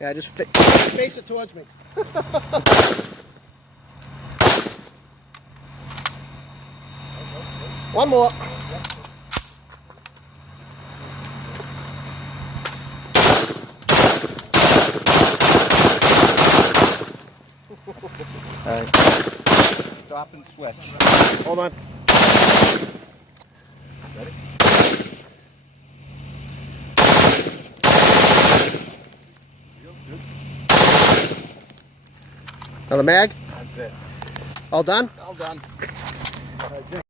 Yeah, just face it towards me. One more. All right. Stop and switch. Hold on. Ready? Another mag. That's it. All done? All done.